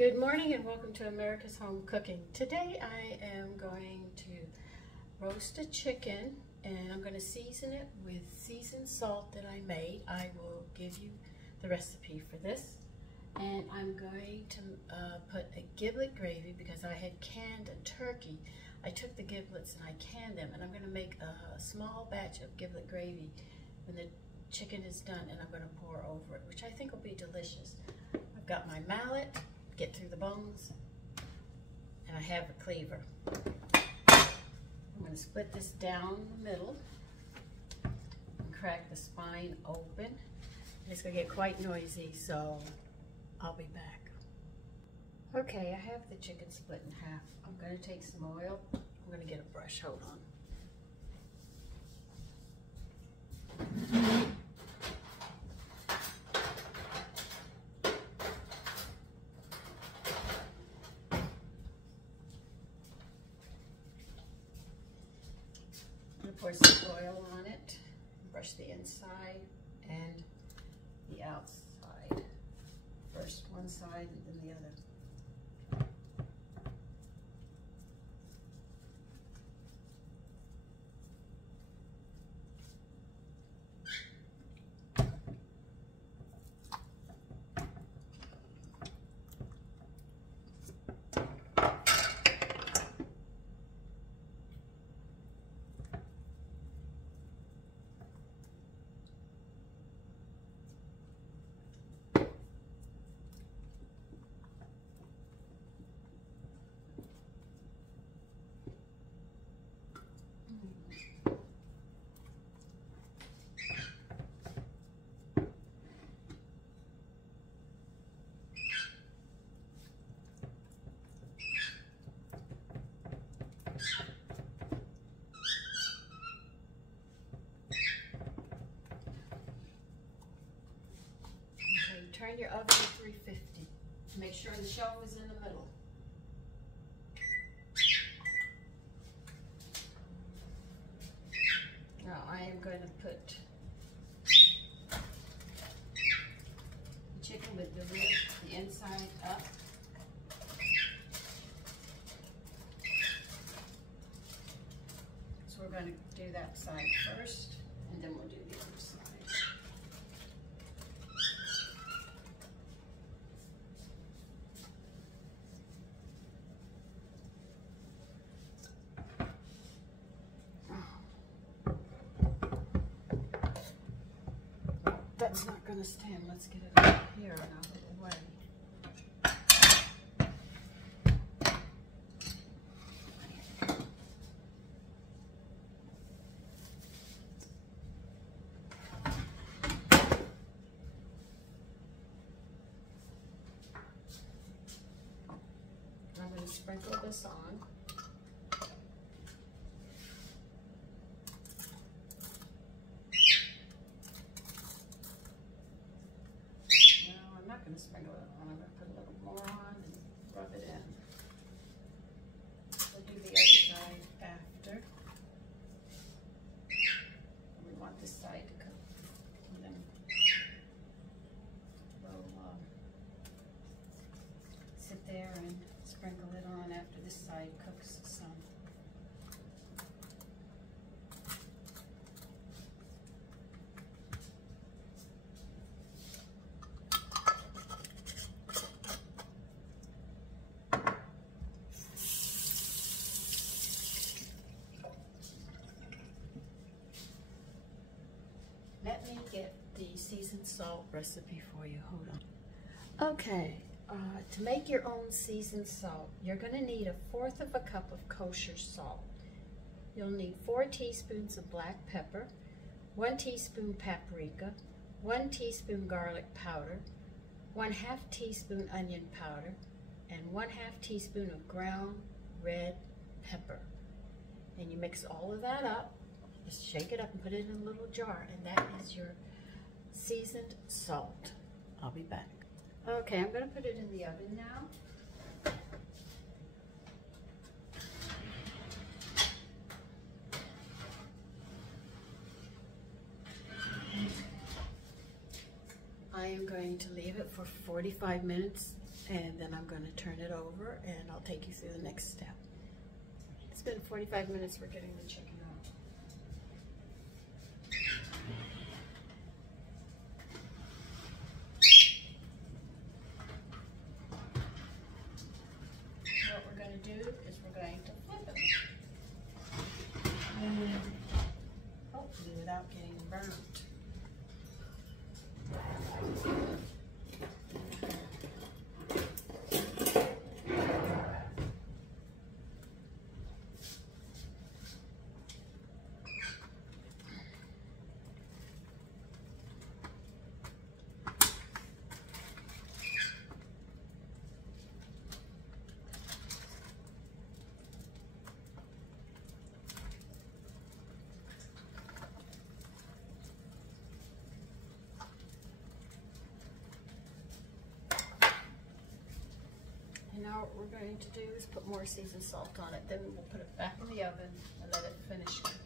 Good morning and welcome to America's Home Cooking. Today I am going to roast a chicken and I'm going to season it with seasoned salt that I made. I will give you the recipe for this. And I'm going to put a giblet gravy because I had canned a turkey. I took the giblets and I canned them, and I'm going to make a small batch of giblet gravy when the chicken is done, and I'm going to pour over it, which I think will be delicious. I've got my mallet, get through the bones, and I have a cleaver. I'm going to split this down the middle and crack the spine open. And it's going to get quite noisy, so I'll be back. Okay, I have the chicken split in half. I'm going to take some oil. I'm going to get a brush. Hold on. I'm going to pour some oil on it. Brush the inside and the outside. First one side and then the other. Turn your oven to 350. Make sure the shelf is in the middle. Now I am going to put the chicken with the rib, the inside up. So we're going to do that side first, and then we'll do the other side. That's not going to stand. Let's get it up here and out of the way. I'm going to sprinkle this on. I'm going to sprinkle it on. I'm going to put a little more on and rub it in. We'll do the other side after. We want this side to cook. And then we'll sit there and sprinkle it on after this side cooks some. Let me get the seasoned salt recipe for you. Hold on. Okay, to make your own seasoned salt, you're going to need 1/4 of a cup of kosher salt. You'll need 4 teaspoons of black pepper, 1 teaspoon paprika, 1 teaspoon garlic powder, 1/2 teaspoon onion powder, and 1/2 teaspoon of ground red pepper. And you mix all of that up. Just shake it up and put it in a little jar, and that is your seasoned salt. I'll be back. Okay, I'm going to put it in the oven now. I am going to leave it for 45 minutes And then I'm going to turn it over and I'll take you through the next step. It's been 45 minutes for getting the chicken out. What we're going to do is we're going to flip it. And hopefully without getting burnt. Now what we're going to do is put more seasoned salt on it. Then we'll put it back in the oven and let it finish cooking.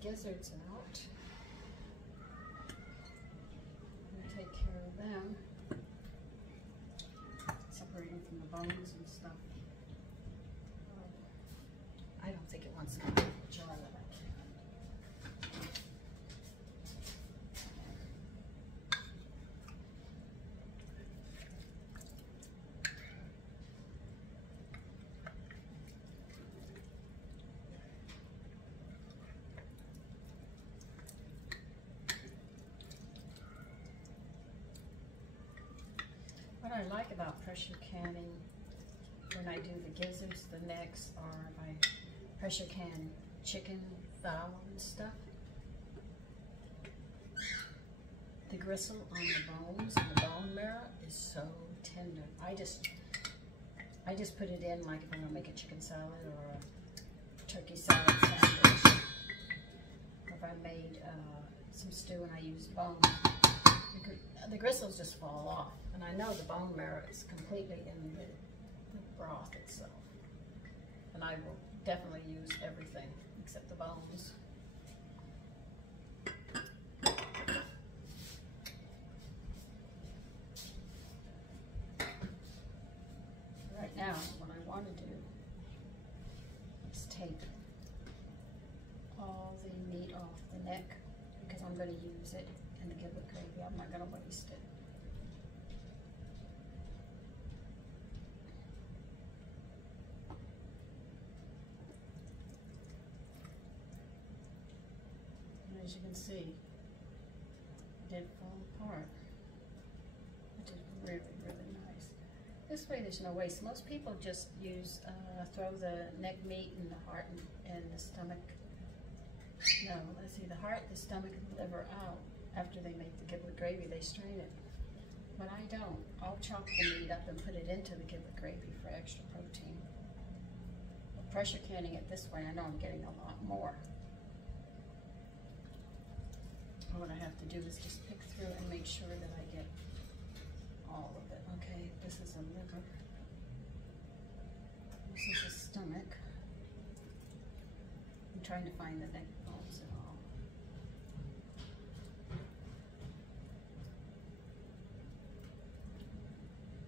Gizzards out. I'm going to take care of them, separating from the bones and stuff. I don't think it wants to come out of the jar that I can. What I like about pressure canning when I do the gizzards, the necks, or if I pressure can chicken fowl and stuff, the gristle on the bones and the bone marrow is so tender. I just put it in like if I'm gonna make a chicken salad or a turkey salad sandwich, or if I made some stew and I use bone. The gristles just fall off, and I know the bone marrow is completely in the broth itself. And I will definitely use everything except the bones. Right now, what I want to do is take all the meat off the neck because I'm going to use it in the giblet gravy. I'm not going to waste it. And as you can see, it did fall apart, which is really, really nice. This way there's no waste. Most people just use, throw the neck meat and the heart and the stomach. No, let's see, the heart, the stomach, and the liver out. After they make the giblet gravy, they strain it. But I don't. I'll chop the meat up and put it into the giblet gravy for extra protein. But pressure canning it this way, I know I'm getting a lot more. And what I have to do is just pick through and make sure that I get all of it. Okay, this is a liver. This is the stomach. I'm trying to find the neck bones and all.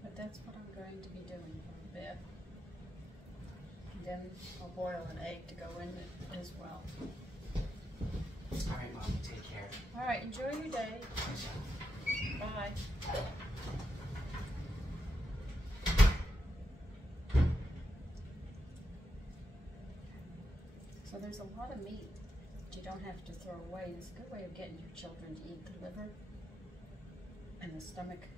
But that's what I'm going to be doing for a bit. And then I'll boil an egg to go in it as well. All right, Mommy, take care. All right, enjoy your day. Bye. So there's a lot of meat that you don't have to throw away. It's a good way of getting your children to eat the liver and the stomach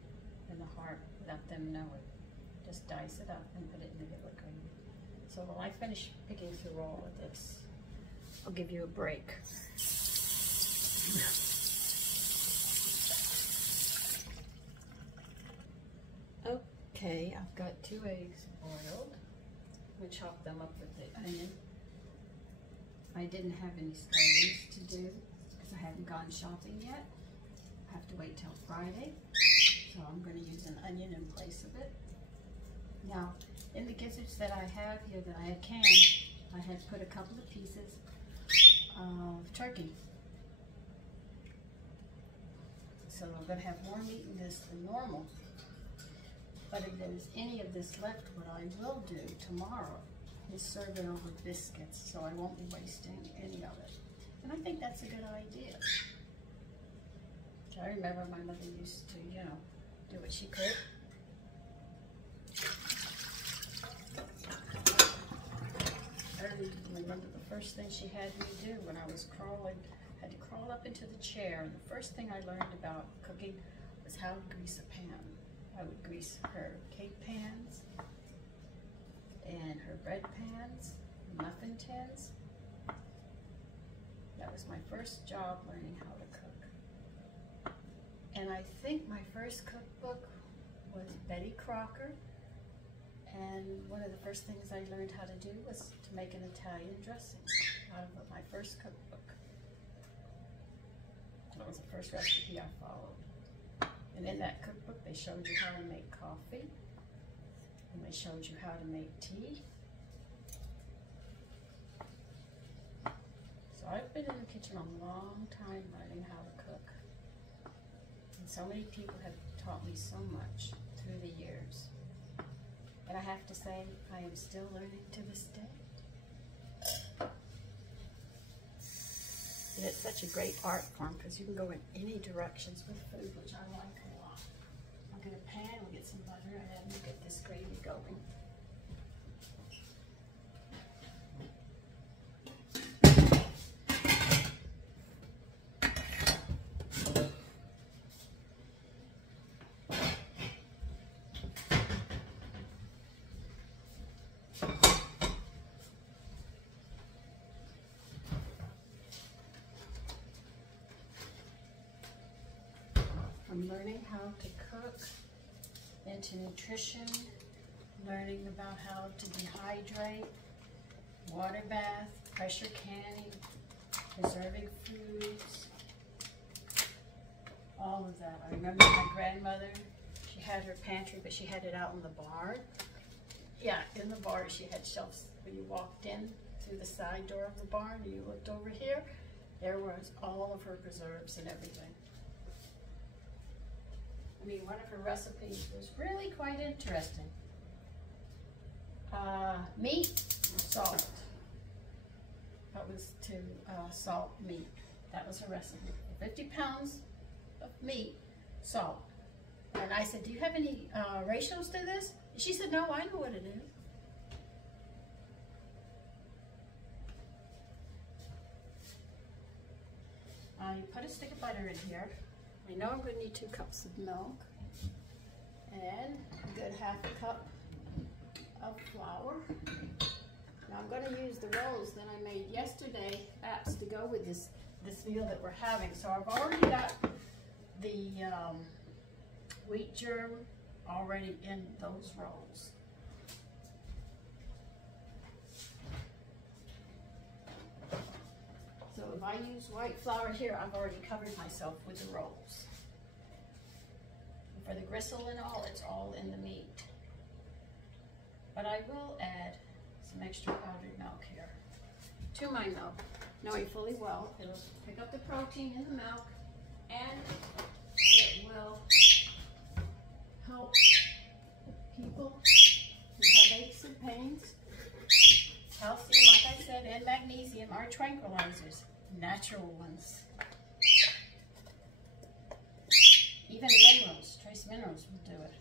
and the heart without them knowing. Just dice it up and put it in the liver gravy. So while I finish picking through all of this, I'll give you a break. Okay, I've got 2 eggs boiled. I'm gonna chop them up with the onion. I didn't have any scones to do because I haven't gone shopping yet. I have to wait till Friday. So I'm going to use an onion in place of it. Now, in the gizzards that I have here that I had canned, I had put a couple of pieces of turkey. So I'm going to have more meat in this than normal. But if there's any of this left, what I will do tomorrow is serve it over biscuits, so I won't be wasting any of it. And I think that's a good idea. I remember my mother used to, you know, do what she could. I remember the first thing she had me do when I was crawling, had to crawl up into the chair, and the first thing I learned about cooking was how to grease a pan. I would grease her cake pans and her bread pans, muffin tins. That was my first job learning how to cook. And I think my first cookbook was Betty Crocker. And one of the first things I learned how to do was to make an Italian dressing out of my first cookbook. That was the first recipe I followed. And in that cookbook, they showed you how to make coffee, and they showed you how to make tea. So I've been in the kitchen a long time learning how to cook. And so many people have taught me so much through the years. And I have to say, I am still learning to this day. And it's such a great art form because you can go in any directions with food, which I like a lot. I'll get a pan, we'll get some butter, and we'll get this gravy going. I'm learning how to cook, into nutrition, learning about how to dehydrate, water bath, pressure canning, preserving foods, all of that. I remember my grandmother, she had her pantry, but she had it out in the barn. Yeah, in the barn she had shelves. When you walked in through the side door of the barn and you looked over here, there was all of her preserves and everything. I mean, one of her recipes was really quite interesting. Meat and salt. That was to salt meat. That was her recipe. 50 pounds of meat, salt. And I said, do you have any ratios to this? And she said, no, I know what it is. I put a stick of butter in here. I know I'm going to need 2 cups of milk and a good ½ cup of flour. Now I'm going to use the rolls that I made yesterday, apps to go with this meal that we're having. So I've already got the wheat germ already in those rolls. So if I use white flour here, I've already covered myself with the rolls. And for the gristle and all, it's all in the meat. But I will add some extra powdered milk here to my milk, knowing fully well it'll pick up the protein in the milk and it will help people who have aches and pains. Calcium, like I said, and magnesium are tranquilizers. natural ones. Even minerals, trace minerals will do it.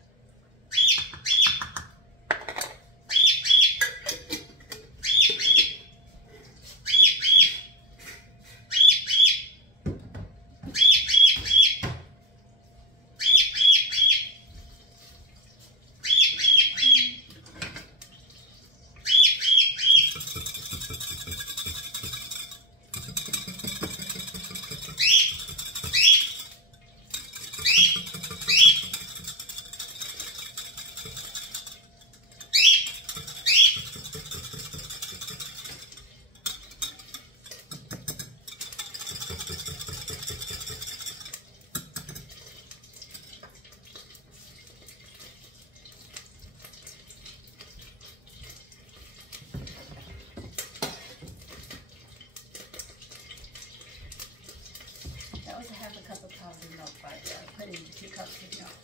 Half a cup of powdered milk right there. I put in 2 cups of milk.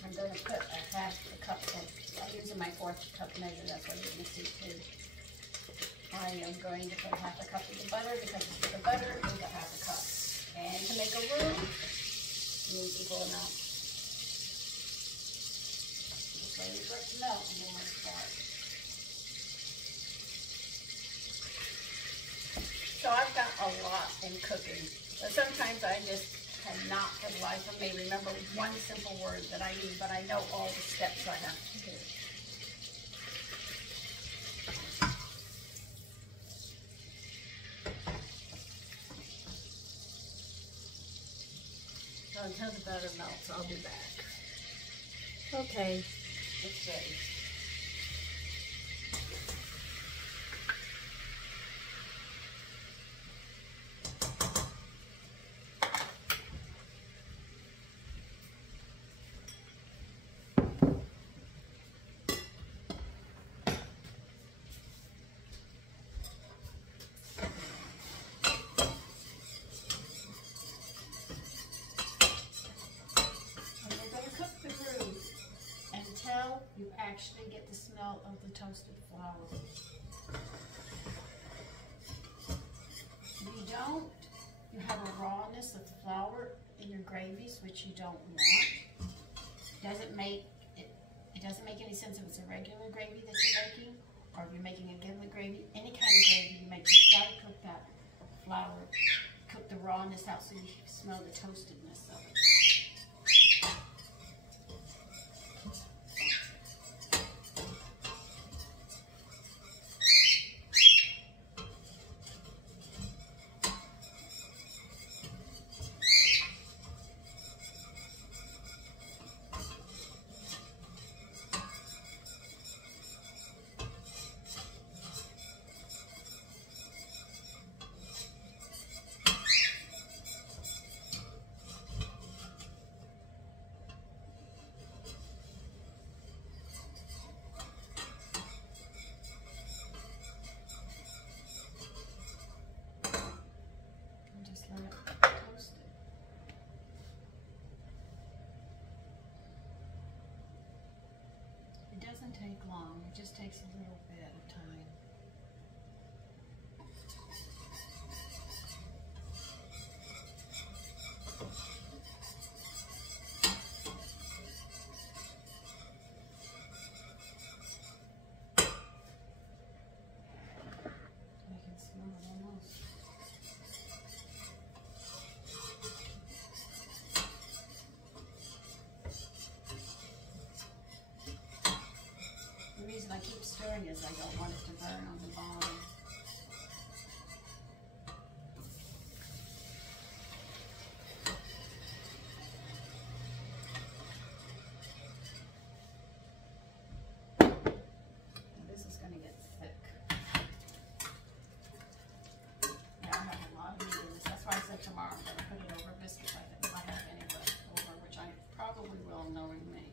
I'm going to put a half a cup of, I'm using my 4th cup measure, that's why you're going to see 2. I am going to put half a cup of the butter because the butter is a half a cup. And to make a roux, you need equal amounts. Just waiting for it to melt and then we'll start. So I've got a lot in cooking. But sometimes I just cannot for the life of me remember one simple word that I need, but I know all the steps I have to do. So until the butter melts, I'll be back. Okay, it's ready. You actually get the smell of the toasted flour. If you don't, you have a rawness of the flour in your gravies, which you don't want. It doesn't make any sense if it's a regular gravy that you're making, or if you're making a gimlet gravy. Any kind of gravy you make, you've got to cook that flour, cook the rawness out so you smell the toastedness of it. Take long, it just takes a little bit of time. I can smell it almost. The reason I keep stirring is I don't want it to burn on the bottom. This is going to get thick. Now I have a lot of meat in this. That's why I said tomorrow I'm going to put it over biscuits if I have any left over, which I probably will, knowing me.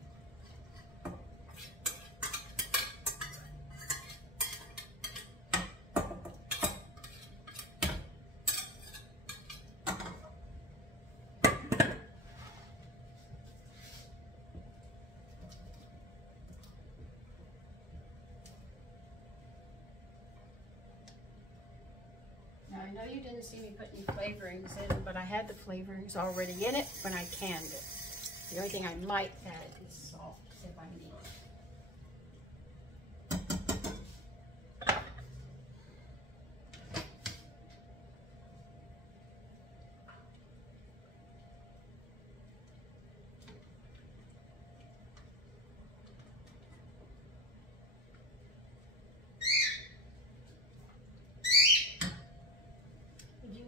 know you didn't see me put any flavorings in, but I had the flavorings already in it when I canned it. The only thing I might add is salt, if I need it.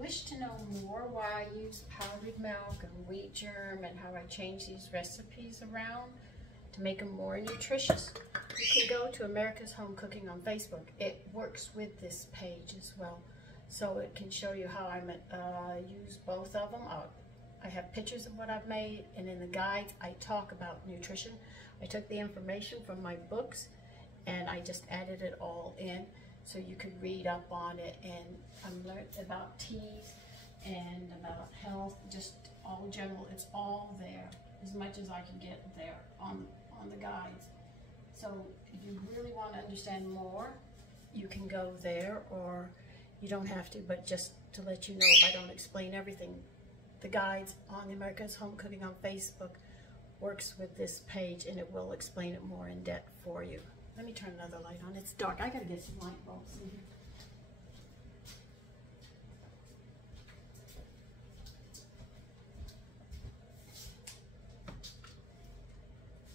Wish to know more why I use powdered milk and wheat germ and how I change these recipes around to make them more nutritious, you can go to America's Home Cooking on Facebook. It works with this page as well, so it can show you how I use both of them. I have pictures of what I've made, and in the guides I talk about nutrition. I took the information from my books and I just added it all in, so you could read up on it, and I learned about teas and about health, just all general. It's all there, as much as I can get there on the guides. So if you really want to understand more, you can go there, or you don't have to, but just to let you know, if I don't explain everything, the guides on the America's Home Cooking on Facebook works with this page, and it will explain it more in depth for you. Let me turn another light on. It's dark. I gotta get some light bulbs in here.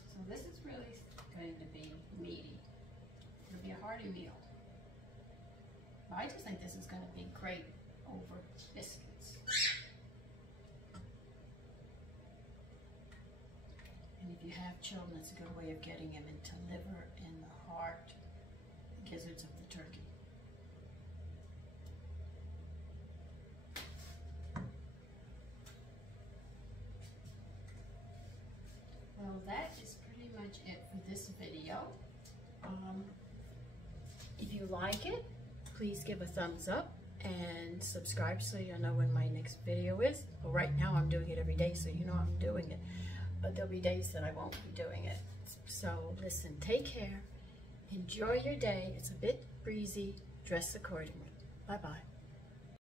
So this is really going to be meaty. It'll be a hearty meal. But I just think this is going to be great over biscuits. And if you have children, it's a good way of getting them into liver and the heart, the gizzards of the turkey. Well, that is pretty much it for this video. If you like it, please give a thumbs up and subscribe so you'll know when my next video is. Well, right now I'm doing it every day, so you know I'm doing it. But there'll be days that I won't be doing it. So listen, take care, enjoy your day. It's a bit breezy, dress accordingly. Bye-bye.